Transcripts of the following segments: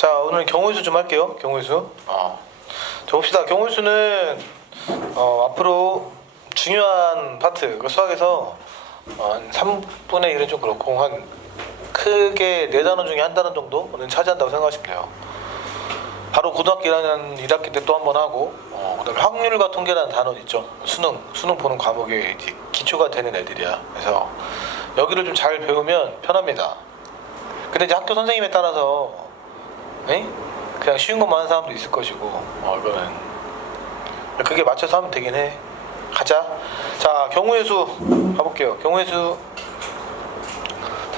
자, 오늘 경우의 수 좀 할게요. 경우의 수. 자, 봅시다. 경우의 수는 앞으로 중요한 파트, 그 수학에서 한 3분의 1은 좀 그렇고 한 크게 4단원 중에 한 단원 정도는 차지한다고 생각하시면 돼요. 바로 고등학교 1학기 때 또 한 번 하고 그다음에 확률과 통계라는 단원 있죠. 수능 보는 과목에 이제 기초가 되는 애들이야. 그래서 여기를 좀 잘 배우면 편합니다. 근데 이제 학교 선생님에 따라서 그냥 쉬운 것만 하는 사람도 있을 것이고 이거는 그게 맞춰서 하면 되긴 해. 가자. 자, 경우의 수 가볼게요. 경우의 수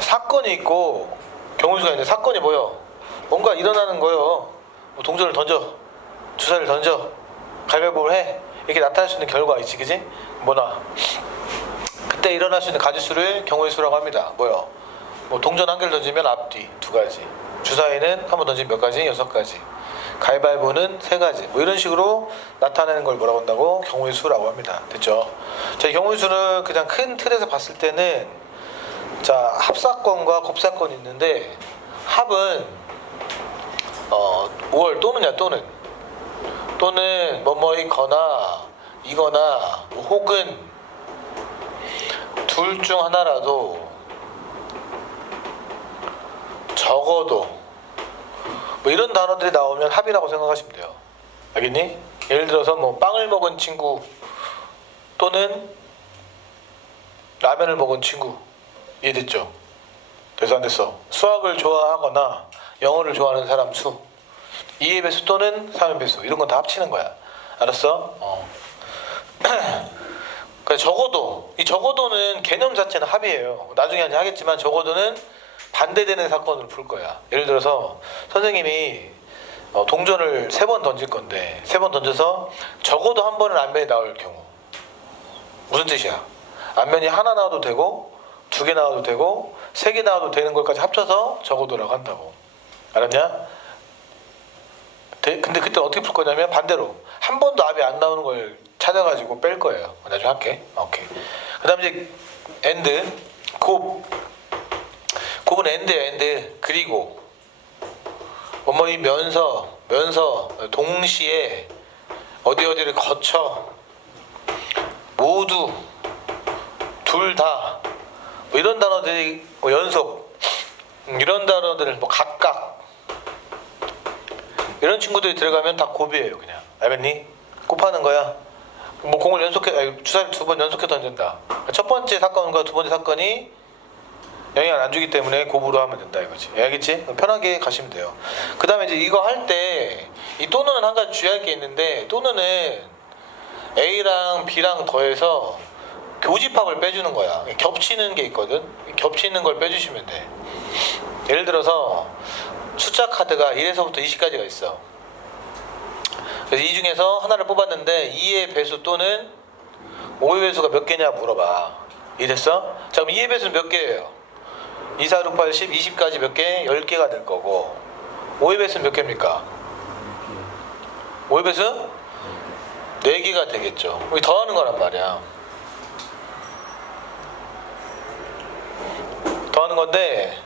사건이 있고 경우의 수가 있는데 사건이 뭐요? 뭔가 일어나는 거요. 뭐 동전을 던져, 주사를 던져, 가위바위보를 해. 이렇게 나타날 수 있는 결과 있지, 그지? 뭐나 그때 일어날 수 있는 가지수를 경우의 수라고 합니다. 뭐요? 뭐 동전 한 개를 던지면 앞뒤 2가지, 주사위는 한 번 던지면 몇 가지? 6가지, 가위바위보는 3가지. 뭐 이런 식으로 나타내는 걸 뭐라고 한다고? 경우의 수라고 합니다. 됐죠? 자, 이 경우의 수는 그냥 큰 틀에서 봤을 때는 자, 합사건과 곱사건이 있는데 합은 5월 또는 뭐뭐이거나 이거나 뭐 혹은 둘 중 하나라도 적어도 뭐 이런 단어들이 나오면 합이라고 생각하시면 돼요. 알겠니? 예를 들어서 뭐 빵을 먹은 친구 또는 라면을 먹은 친구. 이해됐죠? 됐어 안 됐어? 수학을 좋아하거나 영어를 좋아하는 사람 수, 2의 배수 또는 3의 배수, 이런 건 다 합치는 거야. 알았어? 그러니까 적어도, 이 적어도는 개념 자체는 합이에요. 나중에 하겠지만 적어도는 반대되는 사건으로 풀 거야. 예를 들어서 선생님이 동전을 3번 던질 건데 3번 던져서 적어도 한 번은 앞면이 나올 경우, 무슨 뜻이야? 앞면이 하나 나와도 되고 2개 나와도 되고 3개 나와도 되는 것까지 합쳐서 적어도라고 한다고. 알았냐? 근데 그때 어떻게 풀 거냐면 반대로 한 번도 앞이 안 나오는 걸 찾아가지고 뺄 거예요. 나중에 할게. 오케이. 그 다음에 이제 엔드, 곱은 엔드 그리고 이 면서 동시에 어디를 거쳐 모두 둘 다 뭐 이런 단어들이 뭐 연속 이런 단어들을 뭐 각각 이런 친구들이 들어가면 다 곱이에요. 그냥 알겠니? 곱하는 거야. 뭐 공을 주사를 2번 연속해 던진다. 첫 번째 사건과 두 번째 사건이 영향을 안 주기 때문에 곱으로 하면 된다 이거지. 알겠지? 편하게 가시면 돼요. 그 다음에 이제 이거 할 때 이 또는은 한 가지 주의할 게 있는데, 또는은 A랑 B랑 더해서 교집합을 빼주는 거야. 겹치는 게 있거든. 겹치는 걸 빼주시면 돼. 예를 들어서 숫자 카드가 1에서부터 20까지가 있어. 그래서 이 중에서 하나를 뽑았는데 2의 배수 또는 5의 배수가 몇 개냐 물어봐. 이해됐어? 자, 그럼 2의 배수는 몇 개예요? 2, 4, 6, 8, 10, 20까지 몇 개? 10개가 될 거고 5의 배수는 몇 개입니까? 5의 배수? 4개가 되겠죠. 우리 더하는 거란 말이야. 더하는 건데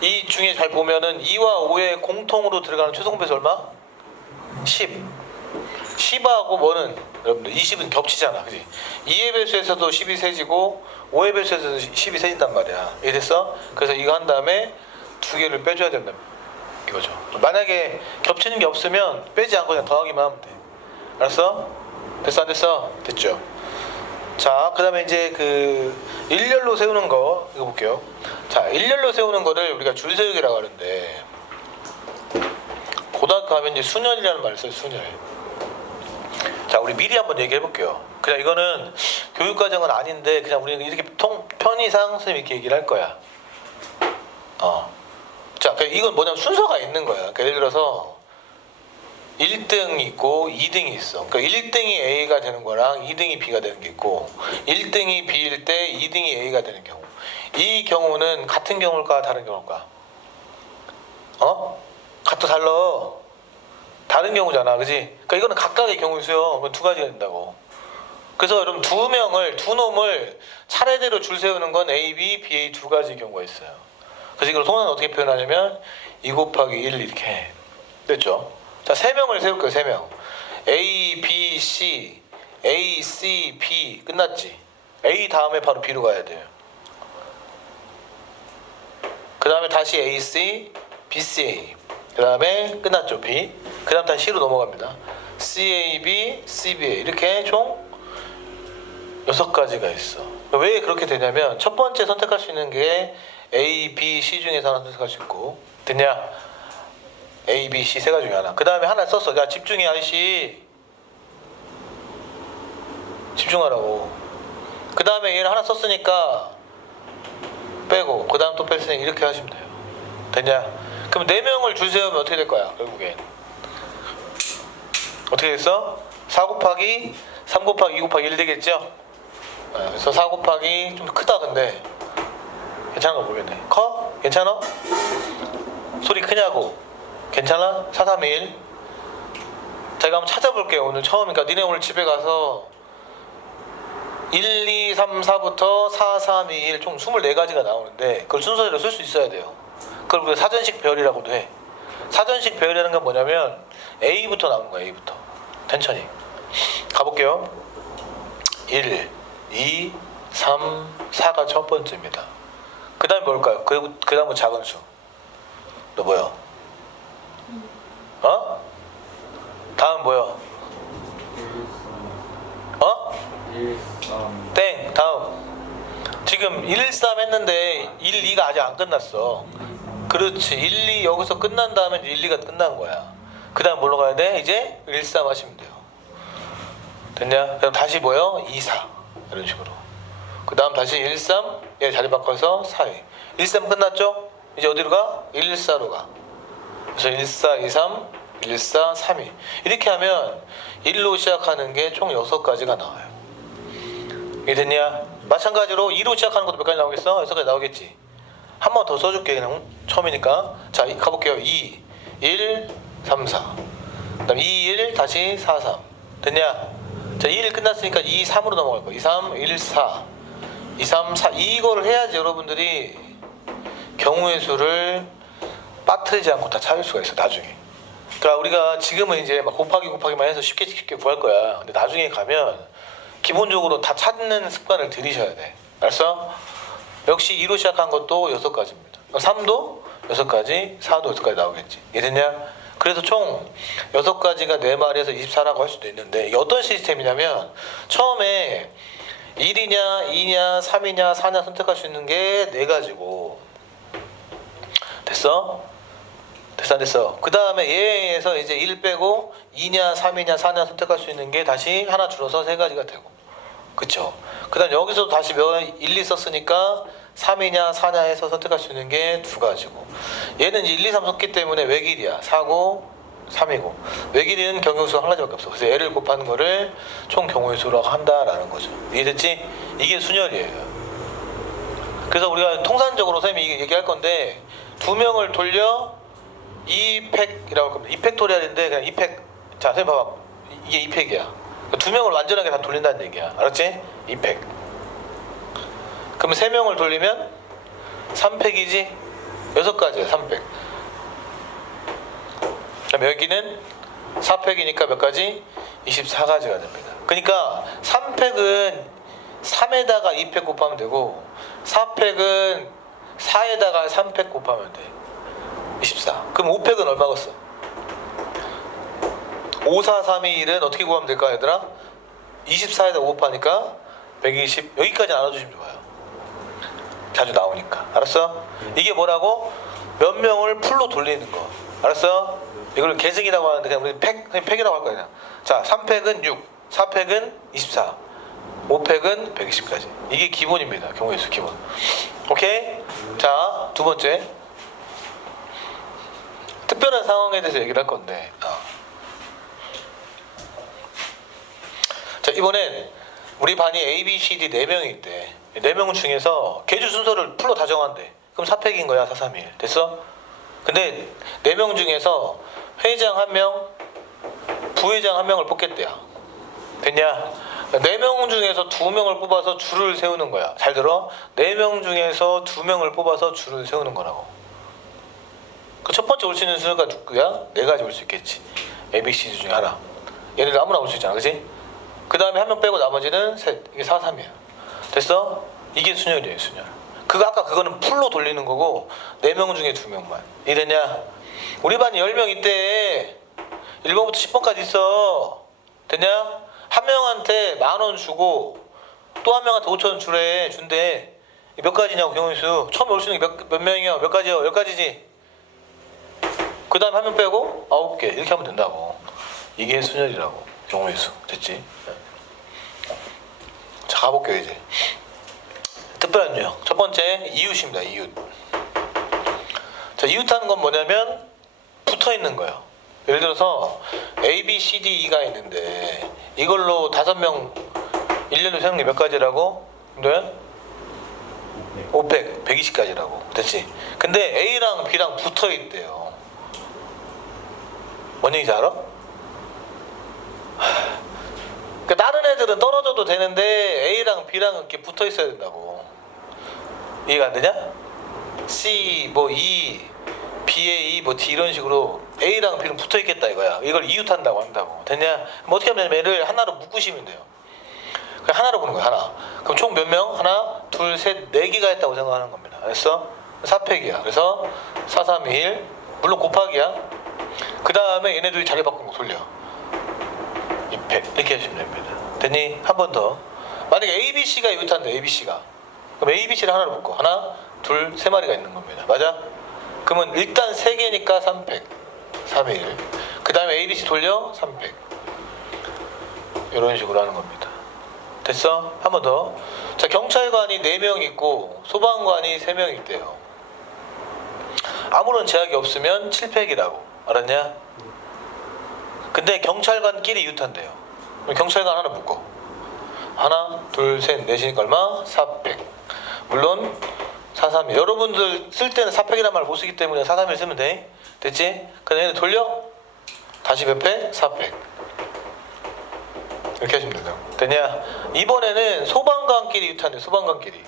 이 중에 잘 보면은 2와 5의 공통으로 들어가는 최종 배수 얼마? 10. 10하고 뭐는 여러분들 20은 겹치잖아. 그지? 2의 배수에서도 10이 세지고 5의 배수에서도 10이 세진단 말이야. 이해됐어? 그래서 이거 한 다음에 2개를 빼줘야 된다 이거죠. 만약에 겹치는 게 없으면 빼지 않고 그냥 더하기만 하면 돼. 알았어? 됐어 안 됐어? 됐죠? 자, 그 다음에 이제 그 일렬로 세우는 거 이거 볼게요. 자, 일렬로 세우는 거를 우리가 줄 세우기라고 하는데, 고등학교 가면 이제 순열이라는 말을 써요. 순열. 자, 우리 미리 한번 얘기해 볼게요. 그냥 이거는 교육과정은 아닌데 그냥 우리는 이렇게 편의상 선생님이 이렇게 얘기를 할 거야. 자, 이건 뭐냐면 순서가 있는 거야. 그러니까 예를 들어서 1등이 있고 2등이 있어. 그러니까 1등이 A가 되는 거랑 2등이 B가 되는 게 있고, 1등이 B일 때 2등이 A가 되는 경우. 이 경우는 같은 경우일까 다른 경우일까? 같아 달라. 다른 경우잖아. 그지? 그러니까 이거는 각각의 경우수요. 그건 2가지가 된다고. 그래서 여러분 두 놈을 차례대로 줄 세우는 건 A, B, B, A 2가지 경우가 있어요. 그래서 이걸 손은 어떻게 표현하냐면 2 곱하기 1 이렇게 해. 됐죠? 자, 3명을 세울게요. 3명. A, B, C, A, C, B 끝났지? A 다음에 바로 B로 가야 돼요. 그 다음에 다시 A, C, B, C, A. 그 다음에 끝났죠? B. 그 다음 다시 C로 넘어갑니다. C, A, B, C, B, A. 이렇게 총 6가지가 있어. 왜 그렇게 되냐면 첫 번째 선택할 수 있는 게 A, B, C 중에서 하나 선택할 수 있고. 됐냐? A, B, C 세 가지 중에 하나. 그 다음에 하나 썼어. 야, 집중해, 아저씨. 집중하라고. 그 다음에 얘를 하나 썼으니까 빼고, 그 다음 또 뺐으니까 이렇게 하시면 돼요. 됐냐? 그럼 4명을 줄 세우면 어떻게 될 거야, 결국엔? 어떻게 됐어? 4 곱하기 3 곱하기 2 곱하기 1 되겠죠? 그래서 4 곱하기 좀 크다, 근데. 괜찮은 거 모르겠네. 커? 괜찮아? 소리 크냐고? 괜찮아? 4, 3, 2, 1. 제가 한번 찾아볼게요. 오늘 처음이니까 니네 오늘 집에 가서 1, 2, 3, 4부터 4, 3, 2, 1 총 24가지가 나오는데 그걸 순서대로 쓸 수 있어야 돼요. 그걸 우리가 사전식 배열이라고도 해. 사전식 배열이라는 건 뭐냐면 A부터 나오는 거야. A부터. 천천히 가볼게요. 1, 2, 3, 4가 첫 번째입니다. 그 다음에 뭘까요? 그 다음은 작은 수. 너 뭐야? 어? 다음 뭐야? 어? 1, 3. 땡. 다음. 지금 1, 3 했는데 1, 2가 아직 안 끝났어. 그렇지. 1, 2 여기서 끝난 다음에 1, 2가 끝난 거야. 그 다음 뭘로 가야 돼? 이제 1, 3 하시면 돼요. 됐냐? 그럼 다시 뭐요? 2, 4 이런 식으로. 그 다음 다시 1, 3 얘 자리 바꿔서 4, 2 1, 3 끝났죠? 이제 어디로 가? 1, 4로 가. 그래서 1, 4, 2, 3 1, 4, 3, 2 이렇게 하면 1로 시작하는 게 총 6가지가 나와요. 이해됐냐? 마찬가지로 2로 시작하는 것도 몇 가지 나오겠어? 6가지 나오겠지. 한 번 더 써줄게. 그냥 처음이니까. 자, 가볼게요. 2, 1, 3, 4 그 다음 2, 1 다시 4, 3 됐냐? 자, 2, 1 끝났으니까 2, 3으로 넘어갈 거야. 2, 3, 1, 4 2, 3, 4 이거를 해야지 여러분들이 경우의 수를 빠뜨리지 않고 다 찾을 수가 있어. 나중에. 그러니까 우리가 지금은 이제 막 곱하기만 해서 쉽게 구할 거야. 근데 나중에 가면 기본적으로 다 찾는 습관을 들이셔야 돼. 알았어? 역시 2로 시작한 것도 6가지입니다. 3도 6가지, 4도 6가지 나오겠지. 이해됐냐? 그래서 총 6가지가 4마리에서 24라고 할 수도 있는데 이게 어떤 시스템이냐면 처음에 1이냐 2냐 3이냐 4냐 선택할 수 있는 게 4가지고 됐어? 됐어 안 됐어? 그 다음에 얘에서 이제 1 빼고 2냐 3이냐 4냐 선택할 수 있는 게 다시 하나 줄어서 3가지가 되고 그쵸? 그 다음 여기서 다시 1, 2 썼으니까 3이냐 4냐 해서 선택할 수 있는 게 2가지고 얘는 이제 1, 2, 3 썼기 때문에 외길이야. 4고 3이고 외길이는 경우의 수가 한 가지밖에 없어. 그래서 얘를 곱하는 거를 총 경우의 수라고 한다라는 거죠. 이해됐지? 이게 순열이에요. 그래서 우리가 통산적으로 선생님이 얘기할 건데 2명을 돌려 2팩이라고 할 겁니다. 2팩토리얼인데 그냥 2팩 자 선생님 봐봐 이게 2팩이야. 2명을 완전하게 다 돌린다는 얘기야. 알았지? 2팩. 그러면 3명을 돌리면 3팩이지? 6가지야 3팩. 그럼 여기는 4팩이니까 몇 가지? 24가지가 됩니다. 그러니까 3팩은 3에다가 2팩 곱하면 되고 4팩은 4에다가 3팩 곱하면 돼. 24. 그럼 5팩은 얼마겠어? 5, 4, 3, 2, 1은 어떻게 구하면 될까 얘들아? 24에다 5 곱하니까 120 여기까지 나눠주시면 좋아요. 자주 나오니까. 알았어? 이게 뭐라고? 몇 명을 풀로 돌리는 거. 알았어? 이걸 계승이라고 하는데 그냥 우리 팩이라고 할 거야. 자, 3팩은 6, 4팩은 24, 5팩은 120까지. 이게 기본입니다. 경우의 수 기본. 오케이? 자, 두 번째. 특별한 상황에 대해서 얘기를 할 건데. 자, 이번엔 우리 반이 A, B, C, D 4명이 있대. 4명 중에서 계주 순서를 풀로 다 정한대. 그럼 4팩인 거야. 4, 3, 1. 됐어? 근데 4명 중에서 회장 1명, 부회장 1명을 뽑겠대요. 됐냐? 4명 중에서 2명을 뽑아서 줄을 세우는 거야. 잘 들어? 4명 중에서 2명을 뽑아서 줄을 세우는 거라고. 그 첫 번째 번째 올 수 있는 수가 누구야? 네 가지 올 수 있겠지. A, B, C 중에 하나. 얘네들 아무나 올 수 있잖아, 그렇지? 그 다음에 한 명 빼고 나머지는 셋. 이게 4, 3이야. 됐어? 이게 순열이에요, 순열. 아까 그거는 풀로 돌리는 거고 4명 중에 2명만. 이랬냐? 우리 반이 10명 있대. 1번부터 10번까지 있어. 됐냐? 한 명한테 10,000원 주고 또 한 명한테 5,000원 준대. 몇 가지냐고, 경우수. 처음에 올 수 있는 게 몇 명이야? 몇 가지요? 10가지지? 그 다음에 한 명 빼고 9개. 이렇게 하면 된다고. 이게 순열이라고. 경우의 수. 됐지? 자, 가볼게요, 이제. 특별한 유형. 첫 번째, 이웃입니다, 이웃. 자, 이웃하는 건 뭐냐면 붙어 있는 거예요. 예를 들어서 A, B, C, D, E가 있는데 이걸로 5명 일렬로 세는 게 몇 가지라고? 근데 500, 120가지라고. 됐지? 근데 A랑 B랑 붙어 있대요. 뭔 얘기인지 알아? 그러니까 다른 애들은 떨어져도 되는데 A랑 B랑 이렇게 붙어 있어야 된다고. 이해가 안 되냐? C, 뭐 E, B에 E, 뭐 D 이런 식으로 A랑 B는 붙어 있겠다 이거야. 이걸 이웃한다고 한다고. 됐냐? 뭐 어떻게 하면 얘를 하나로 묶으시면 돼요. 그냥 하나로 보는 거야, 하나. 그럼 총 몇 명? 하나, 둘, 셋, 4개가 있다고 생각하는 겁니다. 알았어? 4팩이야. 그래서 4, 3, 2, 1. 물론 곱하기야. 그 다음에 얘네들이 자리 바꾸고 돌려. 2팩. 이렇게 하시면 됩니다. 됐니? 한 번 더. 만약에 A, B, C가 이웃한다, A, B, C가. 그럼 A, B, C를 하나로 묶고 하나, 둘, 3마리가 있는 겁니다. 맞아? 그러면 일단 3개니까 3팩. 3에 1. 그 다음에 A, B, C 돌려 3팩. 이런 식으로 하는 겁니다. 됐어? 한 번 더. 자, 경찰관이 4명 있고 소방관이 3명 있대요. 아무런 제약이 없으면 7팩이라고. 알았냐? 근데 경찰관끼리 이웃한대요. 경찰관 하나 묶어. 하나, 둘, 셋, 넷이니까 얼마? 4팩. 물론 4, 3, 1. 여러분들 쓸 때는 4팩이란 말 못 쓰기 때문에 4, 3, 1 쓰면 돼. 됐지? 근데 얘는 돌려? 다시 몇 팩? 4팩. 이렇게 하시면 된다고. 됐냐? 이번에는 소방관끼리 이웃한대. 소방관끼리.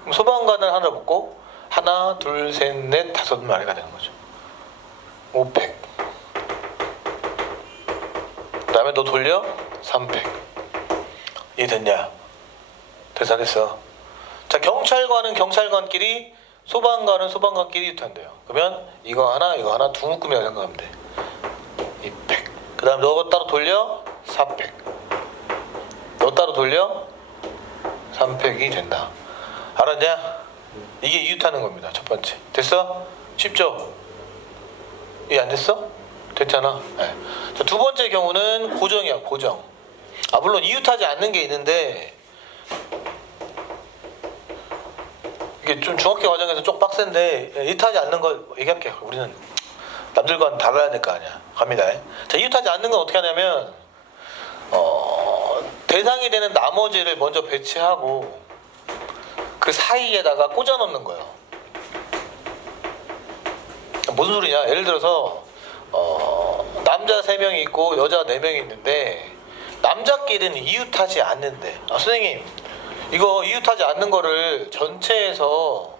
그럼 소방관을 하나 묶고 하나, 둘, 셋, 넷, 5마리가 되는 거죠. 5팩. 그 다음에 너 돌려? 3팩. 이해됐냐? 됐어, 됐어. 자, 경찰관은 경찰관끼리, 소방관은 소방관끼리 이웃한대요. 그러면 이거 하나, 두 묶음이라고 생각하면 돼. 2팩. 그 다음에 너 따로 돌려? 4팩. 너 따로 돌려? 3팩이 된다. 알았냐? 이게 이웃하는 겁니다. 첫 번째. 됐어? 쉽죠? 이해 안 됐어? 됐잖아. 네. 자, 두 번째 경우는 고정이야, 고정. 물론 이웃하지 않는 게 있는데 이게 좀 중학교 과정에서 좀 빡센데 이웃하지 않는 거 얘기할게. 우리는 남들과는 달라야 될 거 아니야. 갑니다. 자, 이웃하지 않는 건 어떻게 하냐면 대상이 되는 나머지를 먼저 배치하고 그 사이에다가 꽂아 놓는 거예요. 무슨 소리냐? 예를 들어서 남자 3명이 있고 여자 4명이 있는데 남자끼리는 이웃하지 않는데 선생님 이거 이웃하지 않는 거를 전체에서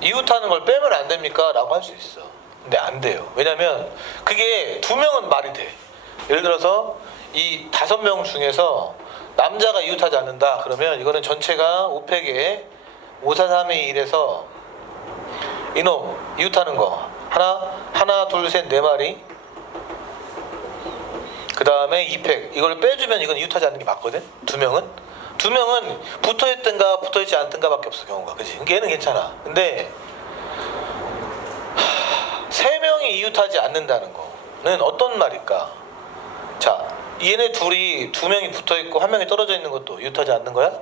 이웃하는 걸 빼면 안 됩니까? 라고 할 수 있어. 근데 안 돼요. 왜냐면 그게 2명은 말이 돼. 예를 들어서 이 5명 중에서 남자가 이웃하지 않는다. 그러면 이거는 전체가 5팩에 5, 4, 3의 1에서 이놈 이웃하는 거 하나, 둘, 셋, 4마리. 그 다음에 2팩. 이걸 빼주면 이건 이웃하지 않는 게 맞거든. 2명은 붙어있든가 붙어있지 않든가 밖에 없어 경우가. 그치? 얘는 괜찮아. 근데 3명이 이웃하지 않는다는 거는 어떤 말일까? 자, 얘네 둘이 2명이 붙어있고 1명이 떨어져 있는 것도 이웃하지 않는 거야?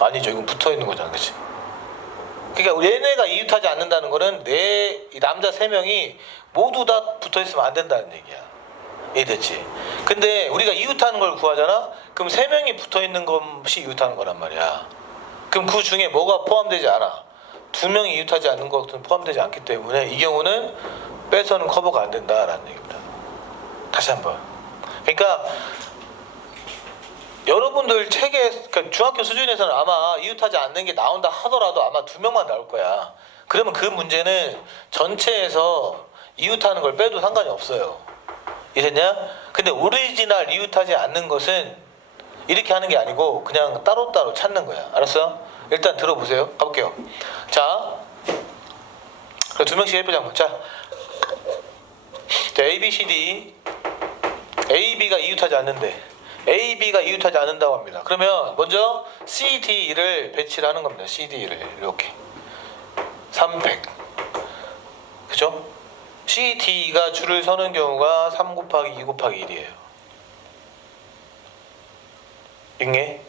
아니죠. 이건 붙어있는 거잖아. 그치? 그러니까 얘네가 이웃하지 않는다는 거는 이 남자 3명이 모두 다 붙어있으면 안 된다는 얘기야. 이해됐지? 근데 우리가 이웃하는 걸 구하잖아? 그럼 3명이 붙어있는 것이 이웃하는 거란 말이야. 그럼 그 중에 뭐가 포함되지 않아? 2명이 이웃하지 않는 것은 포함되지 않기 때문에 이 경우는 빼서는 커버가 안 된다라는 얘기입니다. 다시 한번. 그러니까 여러분들 책에 그러니까 중학교 수준에서는 아마 이웃하지 않는 게 나온다 하더라도 아마 2명만 나올 거야. 그러면 그 문제는 전체에서 이웃하는 걸 빼도 상관이 없어요. 이랬냐? 근데 오리지널 이웃하지 않는 것은 이렇게 하는 게 아니고 그냥 따로따로 찾는 거야. 알았어? 일단 들어보세요. 가볼게요. 자, 두 명씩 해보자 한번. 자, A, B, C, D. A, B가 이웃하지 않는데 A, B가 이웃하지 않는다고 합니다. 그러면 먼저 C, D를 배치를 하는 겁니다. C, D를 이렇게 3팩. 그죠? C, D가 줄을 서는 경우가 3 곱하기 2 곱하기 1이에요. 있네?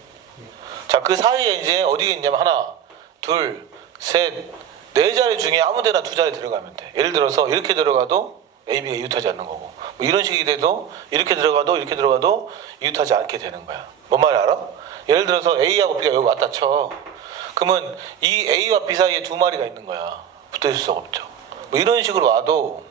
자, 그 사이에 이제 어디가 있냐면 하나, 둘, 셋, 네 자리 중에 아무 데나 두 자리 들어가면 돼. 예를 들어서 이렇게 들어가도 A, B가 이웃하지 않는 거고, 뭐 이런 식이 돼도 이렇게 들어가도 이웃하지 않게 되는 거야. 뭔 말이 알아? 예를 들어서 A하고 B가 여기 왔다 쳐. 그러면 이 A와 B 사이에 두 마리가 있는 거야. 붙어 있을 수가 없죠. 뭐 이런 식으로 와도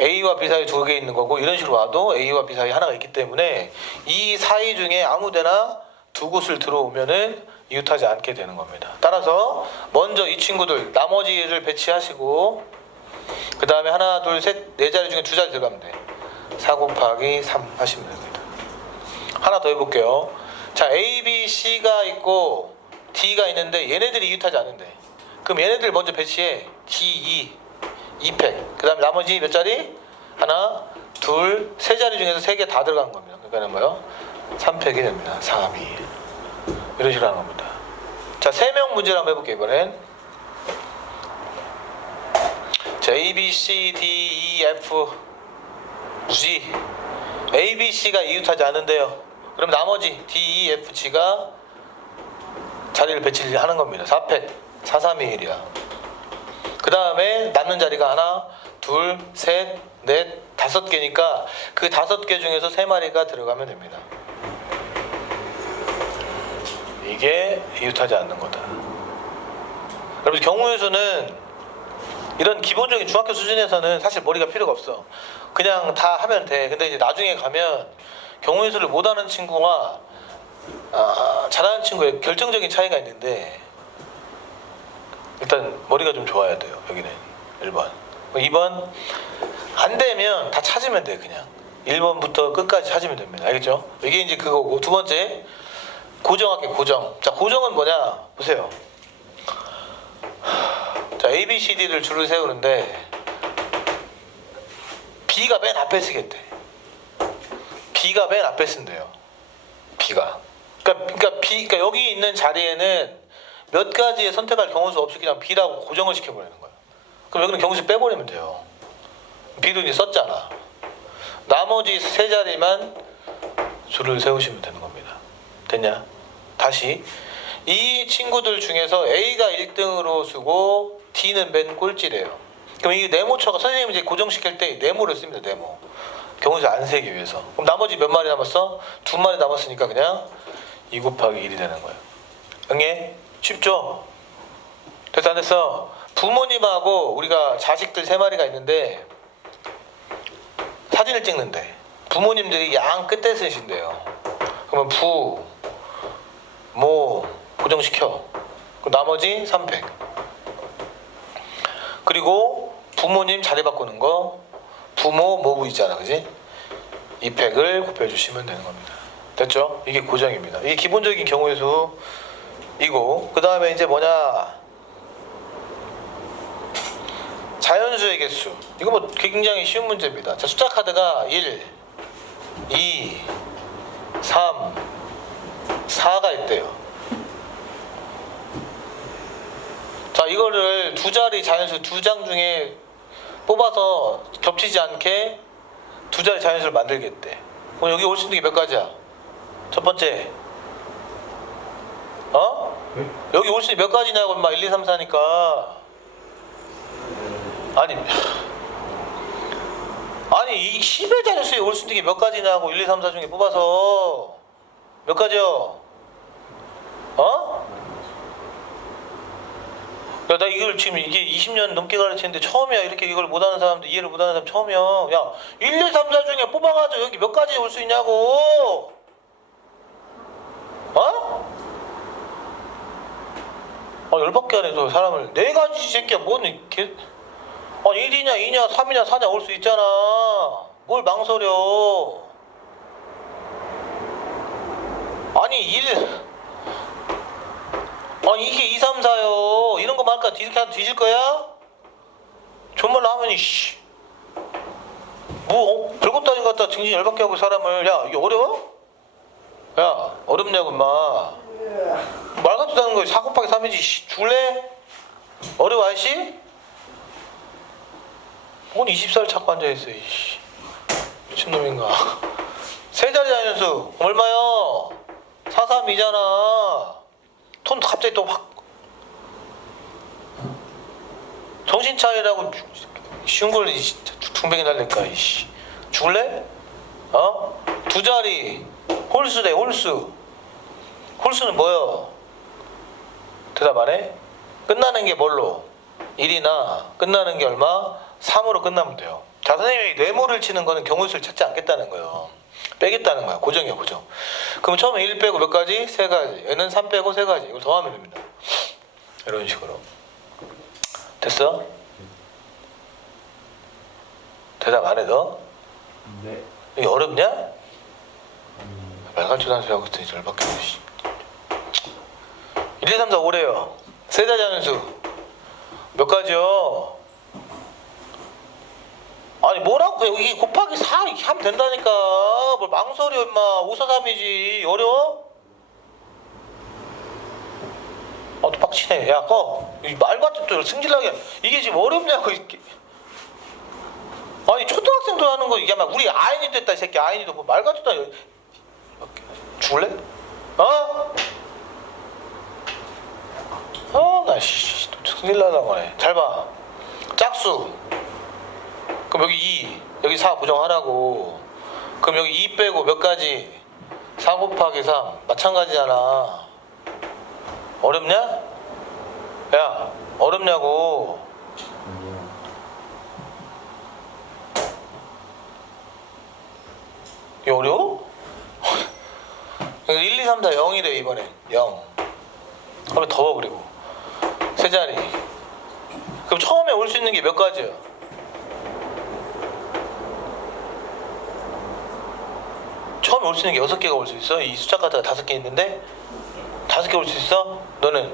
A와 B 사이 두 개 있는 거고, 이런 식으로 와도 A와 B 사이 하나가 있기 때문에 이 사이 중에 아무 데나 두 곳을 들어오면은 이웃하지 않게 되는 겁니다. 따라서 먼저 이 친구들 나머지를 배치하시고, 그 다음에 하나, 둘, 셋, 네 자리 중에 두 자리 들어가면 돼. 4 곱하기 3 하시면 됩니다. 하나 더 해볼게요. 자, A, B, C가 있고 D가 있는데 얘네들이 이웃하지 않는데, 그럼 얘네들 먼저 배치해. D, 2팩. 그 다음에 나머지 몇 자리? 하나, 둘, 세 자리 중에서 세 개 다 들어간 겁니다. 그러니까 뭐요? 3팩이 됩니다. 3, 2. 이런 식으로 하는 겁니다. 자, 3명 문제를 한번 해볼게요, 이번엔. 자, A, B, C, D, E, F, G. A, B, C가 이웃하지 않는데요. 그럼 나머지 D, E, F, G가 자리를 배치를 하는 겁니다. 4팩. 4, 3, 2, 1이야. 그 다음에 남는 자리가 하나, 둘, 셋, 넷, 5개니까 그 5개 중에서 3마리가 들어가면 됩니다. 이게 이웃하지 않는 거다. 여러분, 경우의 수는 이런 기본적인 중학교 수준에서는 사실 머리가 필요가 없어. 그냥 다 하면 돼. 근데 이제 나중에 가면 경우의 수를 못하는 친구와 잘하는 친구의 결정적인 차이가 있는데, 일단 머리가 좀 좋아야 돼요. 여기는 1번. 2번 안 되면 다 찾으면 돼. 그냥 1번부터 끝까지 찾으면 됩니다. 알겠죠? 이게 이제 그거고, 두 번째 고정할게. 고정. 자, 고정은 뭐냐 보세요. 자, A, B, C, D를 줄을 세우는데 B가 맨 앞에 쓰겠대. B가 맨 앞에 쓴대요. B가. 그러니까 여기 있는 자리에는 몇 가지의 선택할 경우수 없이 그냥 B라고 고정을 시켜버리는 거야. 그럼 여기는 경우수 빼버리면 돼요. B도 이제 썼잖아. 나머지 세 자리만 줄을 세우시면 되는 겁니다. 됐냐? 다시 이 친구들 중에서 A가 1등으로 쓰고 D는 맨 꼴찌래요. 그럼 이 네모처가 선생님이 이제 고정시킬 때 네모를 씁니다. 네모. 경우수 안 세기 위해서. 그럼 나머지 몇 마리 남았어? 2마리 남았으니까 그냥 2 곱하기 1이 되는 거예요. 응애? 쉽죠? 됐어 안 됐어? 부모님하고 우리가 자식들 3마리가 있는데 사진을 찍는데 부모님들이 양 끝에 쓰신대요. 그러면 부, 모 고정시켜. 그럼 나머지 3팩. 그리고 부모님 자리 바꾸는 거 부모 모부 있잖아, 그지? 2팩을 곱해주시면 되는 겁니다. 됐죠? 이게 고정입니다. 이게 기본적인 경우의 수이고, 그 다음에 이제 뭐냐, 자연수의 개수. 이거 뭐 굉장히 쉬운 문제입니다. 자, 숫자 카드가 1, 2, 3, 4가 있대요. 자, 이거를 두 자리 자연수 2장 중에 뽑아서 겹치지 않게 두 자리 자연수를 만들겠대. 그럼 여기 올 수 있는 게 몇 가지야? 첫 번째, 여기 올 수 있는 몇 가지냐고. 막 1, 2, 3, 4니까. 아니 이 10의 자릿수에 올 수 있는 게 몇 가지냐고. 1, 2, 3, 4 중에 뽑아서 몇 가지요? 야, 나 이걸 지금 이게 20년 넘게 가르치는데 처음이야. 이렇게 이걸 못하는 사람도, 이해를 못하는 사람 처음이야. 야, 1, 2, 3, 4 중에 뽑아가지고 여기 몇 가지 올 수 있냐고. 열받게 하네 저 사람을. 4가지 새끼야. 뭔 개. 아니 1이냐 2냐 3이냐 4냐 올 수 있잖아. 뭘 망설여. 아니 아니 이게 2, 3, 4요. 이런 거 말까 이렇게 하면 뒤질 거야? 정말로 하면 이씨 뭐 별것도 아닌 것 같다 정신 열받게 하고 사람을. 야 이게 어려워? 야 어렵냐고 임마. 말 같지도 않은 거 4 곱하기 3이지 줄래? 어려워 아저씨? 뭔 20살 찾고 앉아있어 이씨 미친놈인가. 세 자리 다연수 얼마요? 4, 3이잖아. 톤 갑자기 또 확 정신 차리라고 쉬운 걸 중뱅이 날릴까 이씨. 죽을래? 어? 두 자리 홀수래 홀수. 홀수는 뭐요? 대답 안 해? 끝나는 게 뭘로? 1이나 끝나는 게 얼마? 3으로 끝나면 돼요. 자 선생님이 뇌모를 치는 거는 경우수를 찾지 않겠다는 거예요. 빼겠다는 거야. 고정이야 고정. 그럼 처음에 1 빼고 몇 가지? 3가지. 얘는 3 빼고 3가지. 이걸 더하면 됩니다. 이런 식으로. 됐어? 대답 안 해 너? 네. 이게 어렵냐? 말갈줄 아는 소리 하고 있더니 절밖에 없이. 1, 2, 3, 4, 5래요. 세 자리 하는 수. 몇 가지요? 아니 뭐라고 여기 곱하기 4 이렇게 하면 된다니까. 뭘 망설여 임마. 5, 4, 3이지. 어려워? 또 빡치네. 야 꺼. 말 같은 또 승질나게. 이게 지금 어렵냐고 이게. 아니 초등학생도 하는 거 이게 아마 우리 아인이 됐다 이 새끼. 아인이도 뭐 말 같지도 않아. 죽을래? 어? 나 씨. 큰일 나려고 하네. 잘 봐. 짝수. 그럼 여기 2, 여기 4 부정하라고. 그럼 여기 2 빼고 몇 가지? 4 곱하기 3 마찬가지잖아. 어렵냐? 야 어렵냐고. 이게 어려워? 1, 2, 3, 4 0이래 이번엔 0. 그러면 더워. 그리고 세 자리. 그럼 처음에 올 수 있는 게 몇 가지야? 처음에 올 수 있는 게 6개가 올 수 있어? 이 숫자 카드가 5개 있는데 5개 올 수 있어? 너는?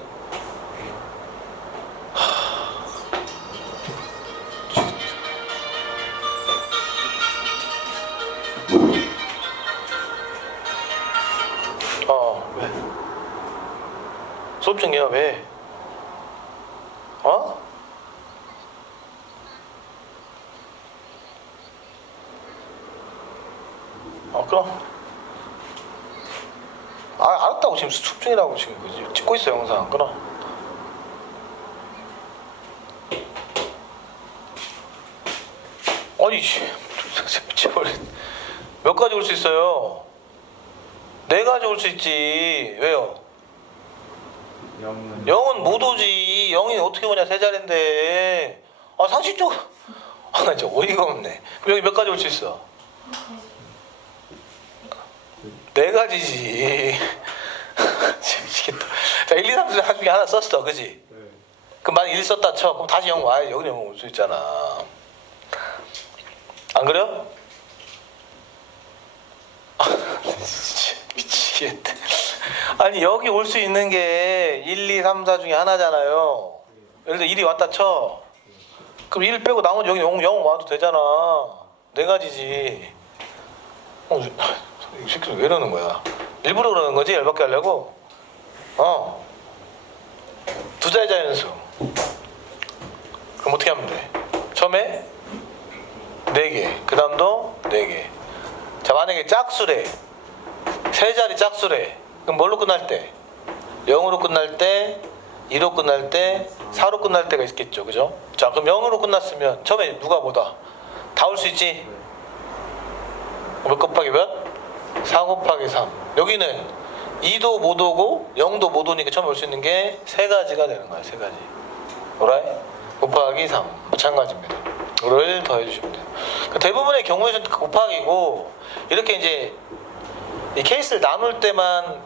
왜? 수업 중이야 왜? 어? 그럼 알았다고. 지금 수업 중이라고 지금 찍고 있어 영상. 그럼 아니 미쳐버려. 몇 가지 올 수 있어요? 4가지 올 수 있지. 왜요? 0은 못 오지. 0이 어떻게 오냐. 세 자리인데. 상식적으로 나 진짜 어이가 없네. 그럼 여기 몇 가지 올 수 있어? 4가지지. 미치겠다. 자 1, 2, 3, 4 중에 하나 썼어 그지? 네. 그럼 만약 1 썼다 쳐. 그럼 다시 0 와야지. 여기 0 올 수 있잖아. 안 그래요? 미치겠다. 아니 여기 올 수 있는 게 1, 2, 3, 4 중에 하나잖아요. 예를 들어 1이 왔다 쳐. 그럼 1 빼고 나머지 여기 0 와도 되잖아. 4가지지. 이 새끼는 왜 이러는 거야? 일부러 그러는 거지? 열받게 하려고? 두 자리 자연수. 그럼 어떻게 하면 돼? 처음에 4개, 그 다음도 4개. 자 만약에 짝수래. 세 자리 짝수래. 그럼 뭘로 끝날 때? 0으로 끝날 때, 2로 끝날 때, 4로 끝날 때가 있겠죠. 그죠? 자 그럼 0으로 끝났으면 처음에 누가 뭐다? 다 올 수 있지? 몇 곱하기 몇? 4 곱하기 3. 여기는 2도 못 오고 0도 못 오니까 처음에 올 수 있는 게 3가지가 되는 거야. 3가지. 오라이? 곱하기 3. 마찬가지입니다. 이거를 더해주시면 돼요. 대부분의 경우에는 곱하기고 이렇게 이제 이 케이스를 나눌 때만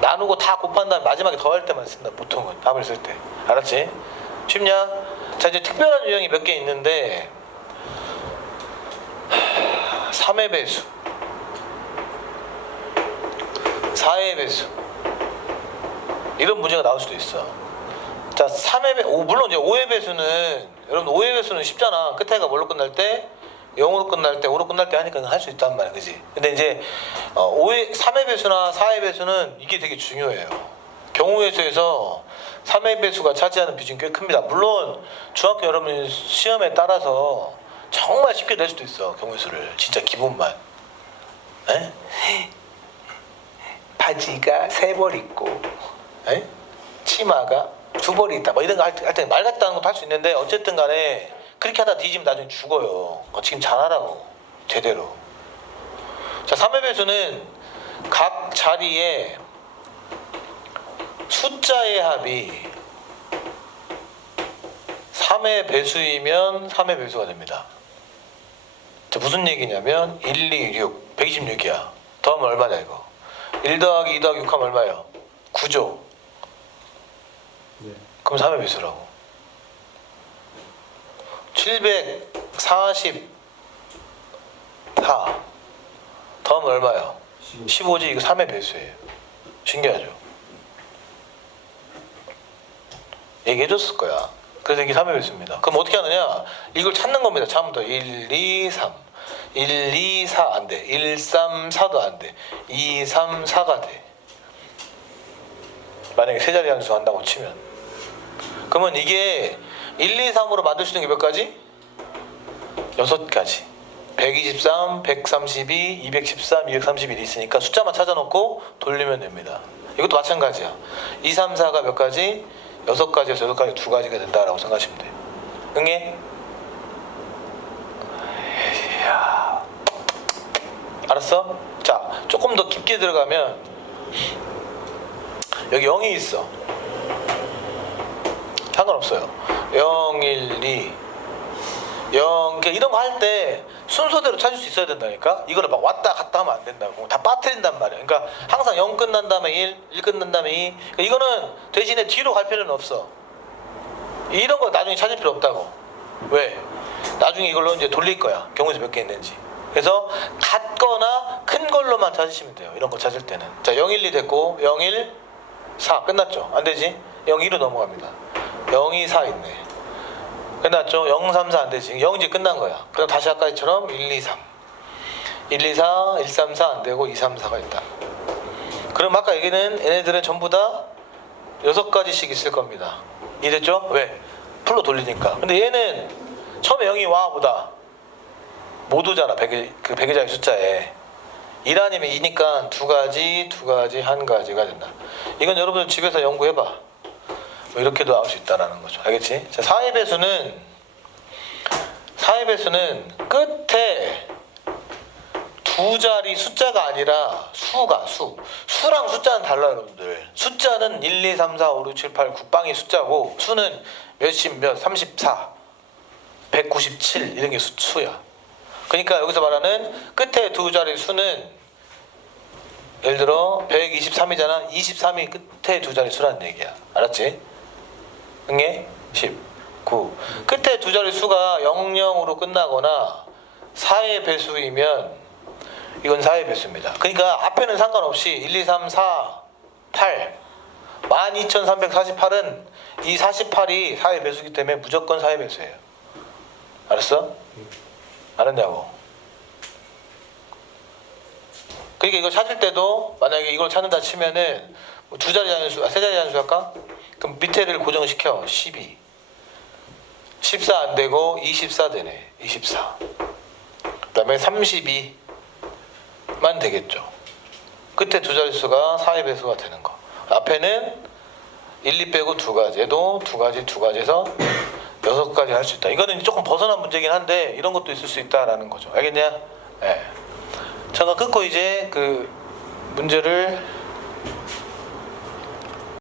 나누고 다 곱한 다음에 마지막에 더할 때만 쓴다. 보통은 답을 쓸 때. 알았지? 쉽냐? 자 자, 이제 특별한 유형이 몇 개 있는데 3의 배수, 4의 배수 이런 문제가 나올 수도 있어. 자, 3의 배수, 물론 이제 5의 배수는 여러분 5의 배수는 쉽잖아. 끝에가 뭘로 끝날 때? 0으로 끝날 때, 5로 끝날 때 하니까 할 수 있단 말이야, 그지? 근데 이제 3의 배수나 4의 배수는 이게 되게 중요해요. 경우의 수에서 3의 배수가 차지하는 비중이 꽤 큽니다. 물론 중학교 여러분 시험에 따라서 정말 쉽게 낼 수도 있어, 경우의 수를. 진짜 기본만. 에? 바지가 3벌 있고, 에? 치마가 2벌이 있다. 뭐 이런 거 할 때 말 같다는 것도 할 수 있는데 어쨌든 간에 그렇게 하다 뒤지면 나중에 죽어요. 지금 잘하라고. 제대로. 자, 3의 배수는 각 자리에 숫자의 합이 3의 배수이면 3의 배수가 됩니다. 자, 무슨 얘기냐면 1, 2, 6, 126이야. 더하면 얼마냐 이거. 1 더하기 2 더하기 6 하면 얼마예요? 9죠. 네. 그럼 3의 배수라고. 744 더하면 얼마예요? 15지. 이거 3의 배수예요. 신기하죠? 얘기해줬을 거야. 그래서 이게 3의 배수입니다. 그럼 어떻게 하느냐? 이걸 찾는 겁니다. 처음부터 1, 2, 3 1, 2, 4 안 돼. 1, 3, 4도 안 돼. 2, 3, 4가 돼. 만약에 세 자리 함수 한다고 치면. 그러면 이게 1, 2, 3으로 만들 수 있는 게 몇 가지? 6가지. 123, 132, 213, 231이 있으니까 숫자만 찾아놓고 돌리면 됩니다. 이것도 마찬가지야. 2, 3, 4가 몇 가지? 6가지에서 6가지 2가지가 된다라고 생각하시면 돼요. 응해? 이야. 알았어? 자, 조금 더 깊게 들어가면 여기 0이 있어. 상관없어요. 0, 1, 2 0. 이런 거 할 때 순서대로 찾을 수 있어야 된다니까. 이거는 막 왔다 갔다 하면 안 된다고. 다 빠뜨린단 말이야. 그러니까 항상 0 끝난 다음에 1 끝난 다음에 2. 그러니까 이거는 대신에 뒤로 갈 필요는 없어. 이런 거 나중에 찾을 필요 없다고. 왜? 나중에 이걸로 이제 돌릴 거야. 경우에서 몇 개 있는지. 그래서 같거나 큰 걸로만 찾으시면 돼요. 이런 거 찾을 때는. 자, 0, 1, 2 됐고 0, 1, 4 끝났죠? 안 되지? 0, 2로 넘어갑니다. 0, 2, 4 있네. 끝났죠? 0, 3, 4 안 되지. 0 이제 끝난 거야. 그럼 다시 아까처럼 1, 2, 3 1, 2, 4, 1, 3, 4 안 되고 2, 3, 4가 있다. 그럼 아까 얘기는 얘네들은 전부 다 6가지씩 있을 겁니다. 이해됐죠? 왜? 풀로 돌리니까. 근데 얘는 처음에 0이 와 보다 못 오잖아. 그 백의장의 숫자에 1 아니면 2니까 2가지, 2가지, 1가지가 된다. 이건 여러분들 집에서 연구해봐. 뭐 이렇게도 나올 수 있다라는 거죠. 알겠지? 자, 4의 배수는 끝에 2자리 숫자가 아니라 수랑 숫자는 달라요, 여러분들. 숫자는 1, 2, 3, 4, 5, 6, 7, 8, 9빵이 숫자고 수는 몇십 몇, 34, 197 이런 게 수야. 그러니까 여기서 말하는 끝에 2자리 수는 예를 들어 123이잖아. 23이 끝에 2자리 수라는 얘기야. 알았지? 응애? 10, 9. 끝에 2자리 수가 00으로 끝나거나 4의 배수이면 이건 4의 배수입니다. 그러니까 앞에는 상관없이 1, 2, 3, 4, 8 12348은 이 48이 4의 배수이기 때문에 무조건 4의 배수예요. 알았어? 알았냐고. 그러니까 이거 찾을 때도 만약에 이걸 찾는다 치면은 뭐 2자리 단수, 3자리 단수 할까? 그럼 밑에를 고정시켜. 12 14 안 되고 24 되네. 24 그 다음에 32만 되겠죠. 끝에 2자릿수가 4의 배수가 되는 거. 앞에는 1, 2 빼고 2가지. 얘도 2가지에서 6가지 할 수 있다. 이거는 조금 벗어난 문제긴 한데 이런 것도 있을 수 있다라는 거죠. 알겠냐? 예. 잠깐 끊고 이제 그 문제를